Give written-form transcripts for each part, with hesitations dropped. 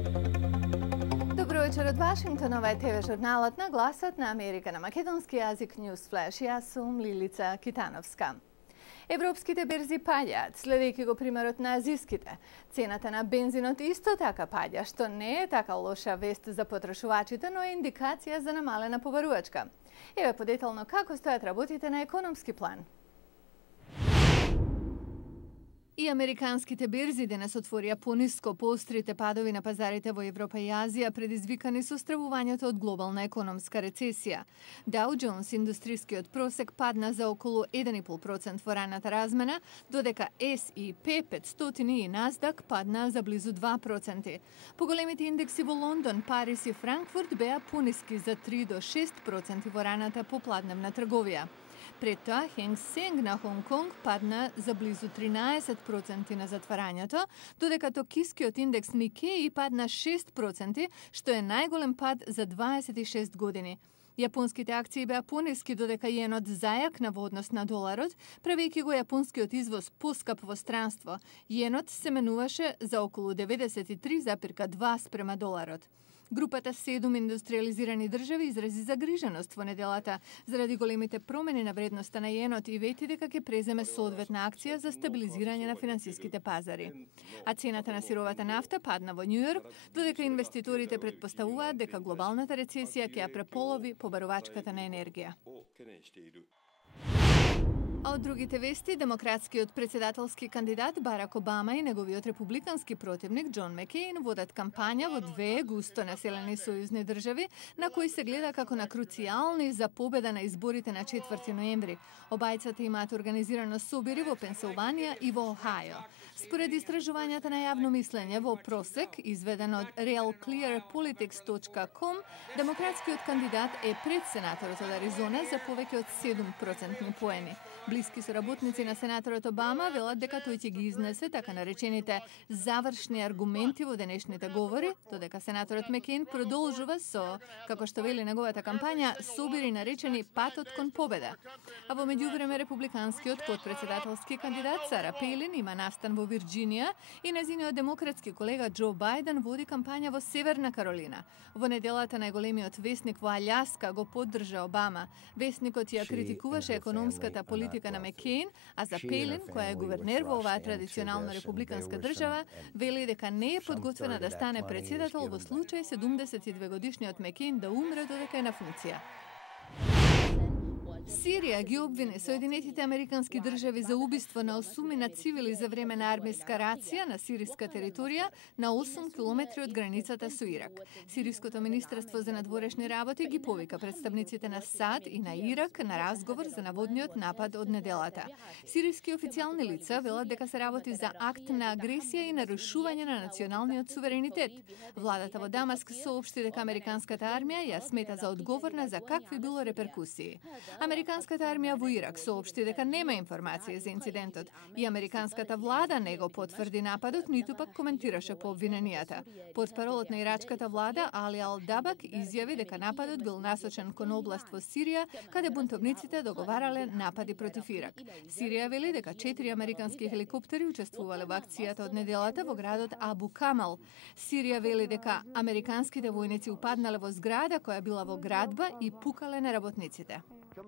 Добро вечер од Вашингтон, ова е ТВ журналот на Гласот на Америка на македонски јазик Newsflash. Јас сум Лилица Китановска. Европските берзи паѓаат, следејќи го примерот на азиските. Цената на бензинот исто така паѓа, што не е така лоша вест за потрошувачите, но е индикација за намалена побарувачка. Еве подетално како стојат работите на економски план. И американските берзи денес отворија пониско по острите падови на пазарите во Европа и Азија, предизвикани со стравувањето од глобална економска рецесија. Dow Jones индустрискиот просек падна за околу 1,5% во раната размена, додека S&P 500 и Nasdaq падна за близу 2%. Поголемите индекси во Лондон, Париз и Франкфурт беа пониски за 3 до 6% во раната попладневна трговија. Пред тоа, Хенг Сенг на Хонг Конг падна за близу 13% на затварањето, додека токискиот индекс Nikkei падна 6%, што е најголем пад за 26 години. Јапонските акции беа пониски, додека јенот зајакна во однос на доларот, правејќи го јапонскиот извоз поскап во странство. Јенот се менуваше за околу 93,2 спрема доларот. Групата 7 индустриализирани држави изрази загриженост во неделата заради големите промени на вредноста на јенот и вети дека ќе преземе соодветна акција за стабилизирање на финансиските пазари. А цената на сировата нафта падна во Њујорк, додека инвеститорите претпоставуваат дека глобалната рецесија ќе ја преполови побарувачката на енергија. А од другите вести, демократскиот председателски кандидат Барак Обама и неговиот републикански противник Џон Макејн водат кампања во две густо населени сојузни држави, на кои се гледа како на круцијални за победа на изборите на 4 ноември. Обајцата имаат организирано собири во Пенсилванија и во Охајо. Според истражувањата на јавно мислење во просек, изведен од realclearpolitics.com, демократскиот кандидат е пред сенаторот од Аризона за повеќе од 7% поени. Блиски соработници на сенаторот Обама велат дека тој ќе ги изнесе така наречените завршни аргументи во денешните говори, додека сенаторот Макејн продолжува со, како што вели неговата кампања, собири наречени патот кон победа. А во меѓувреме републиканскиот подпредседателски кандидат Сара Пејлин има настан во Вирџинија и нејзиниот демократски колега Џо Бајден води кампања во Северна Каролина. Во неделата најголемиот весник во Аљаска го поддржа Обама. Весникот ја критикуваше економската политика на Макејн, а за Пејлин, која е гувернер во оваа традиционално републиканска држава, вели дека не е подготвена да стане председател во случај 72 годишниот Макејн да умре додека е на функција. Сирија ги обвини Соединетите американски држави за убиство на 8 цивили за време на армиска рација на сириска територија на 8 километри од границата со Ирак. Сириското министерство за надворешни работи ги повика представниците на САД и на Ирак на разговор за наводниот напад од неделата. Сириски официјални лица велат дека се работи за акт на агресија и нарушување на националниот суверенитет. Владата во Дамаск соопшти дека американската армија ја смета за одговорна за какви било реперкусии. Американската армија во Ирак соопшти дека нема информации за инцидентот и американската влада не го потврди нападот, ниту пак коментираше по обвиненијата. Портпаролот на ирачката влада Али Ал-Дабак изјави дека нападот бил насочен кон област во Сирија, каде бунтовниците договарале напади против Ирак. Сирија вели дека 4 американски хеликоптери учествувале во акцијата од неделата во градот Абу Камал. Сирија вели дека американските војници упаднале во зграда која била во градба и пукале на работниците. Во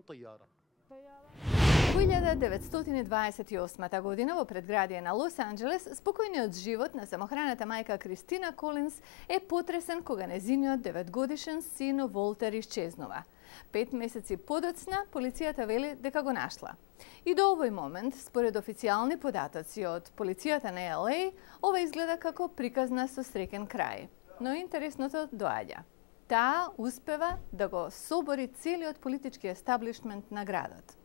1928 година во предградие на Лос Анџелес, спокојниот живот на самохраната мајка Кристина Колинс е потресен кога незиниот 9-годишен син Волтер исчезнува. 5 месеци подоцна, полицијата вели дека го нашла. И до овој момент, според официјални податоци од полицијата на LA, ова изгледа како приказна со среќен крај. Но интересното доаѓа. Таа успева да го собори целиот политички естаблишмент на градот.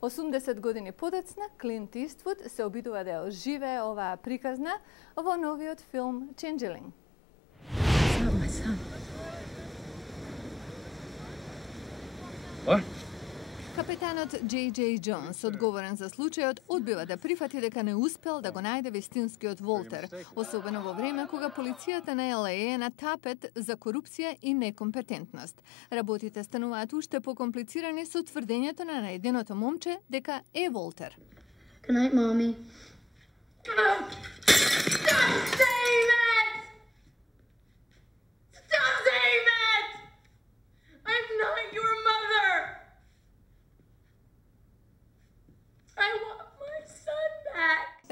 80 години подоцна, Клинт Иствуд се обидува да ја оживее оваа приказна во новиот филм Changeling. What? Капетанот J.J. Jones, одговорен за случајот, одбива да прифати дека не успел да го најде вистинскиот Волтер, особено во време кога полицијата на LA е на тапет за корупција и некомпетентност. Работите стануваат уште покомплицирани со тврдењето на најденото момче дека е Волтер. Good night, Mommy.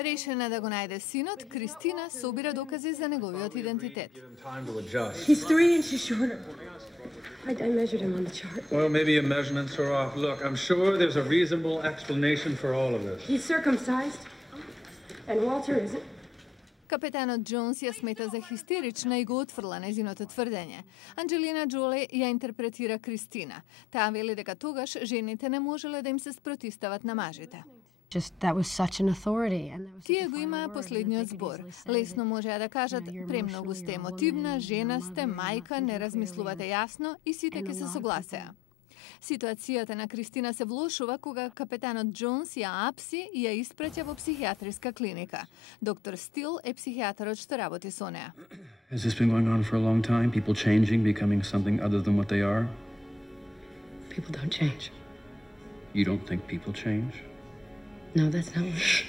Решена да го најде синот, Кристина собира докази за неговиот идентитет. He's 3 inches shorter. I measured him on the chart. Well, maybe your measurements are off. Look, I'm sure there's a reasonable explanation for all of this. He's circumcised, and Walter isn't. Капетанот Джонс ја смета за хистерична и го отфрла нејзиното тврдење. Анџелина Џоли ја интерпретира Кристина. Таа вели дека тогаш жените не можеле да им се спротистават на мажите. Тие го имаа последниот збор. Лесно можеа да кажат, премногу сте емотивна, жена сте, мајка, не размислувате јасно и сите ќе се согласеа. Ситуацијата на Кристина се влошува кога капетанот Джонс ја апси и ја испраќа во психијатриска клиника. Доктор Стил е психијатарот што работи со неа. Has this been going on for a long time? People changing, becoming something other than what they are? People don't change. You don't think people change? No, that's not what.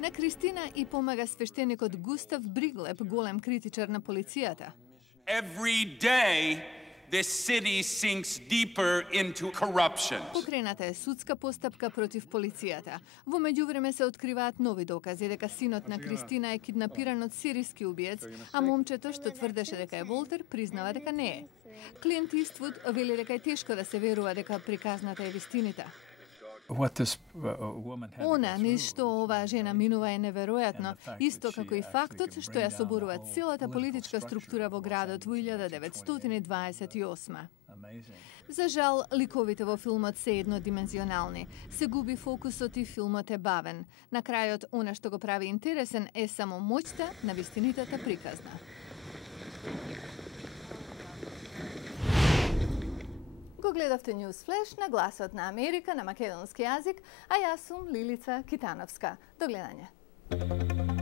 На Кристина и помага свештеникот Густав Бриглеп, голем критичар на полицијата. Every day this city sinks deeper into corruption. Покрената е судска постапка против полицијата. Во меѓувреме се откриваат нови докази дека синот на Кристина е киднапиран од сириски убиец, а момчето што тврдеше дека е Волтер признава дека не е. Клинт Иствуд вели дека е тешко да се верува дека приказната е вистината. Она низ што оваа жена минува е неверојатно, исто како и фактот што ја соборува целата политичка структура во градот во 1928. За жал, ликовите во филмот се еднодимензионални. Се губи фокусот и филмот е бавен. На крајот, она што го прави интересен е само моќта на вистинитата приказна. Го гледавте News Flash на Гласот на Америка на македонски јазик, а јас сум Лилица Китановска. До гледање.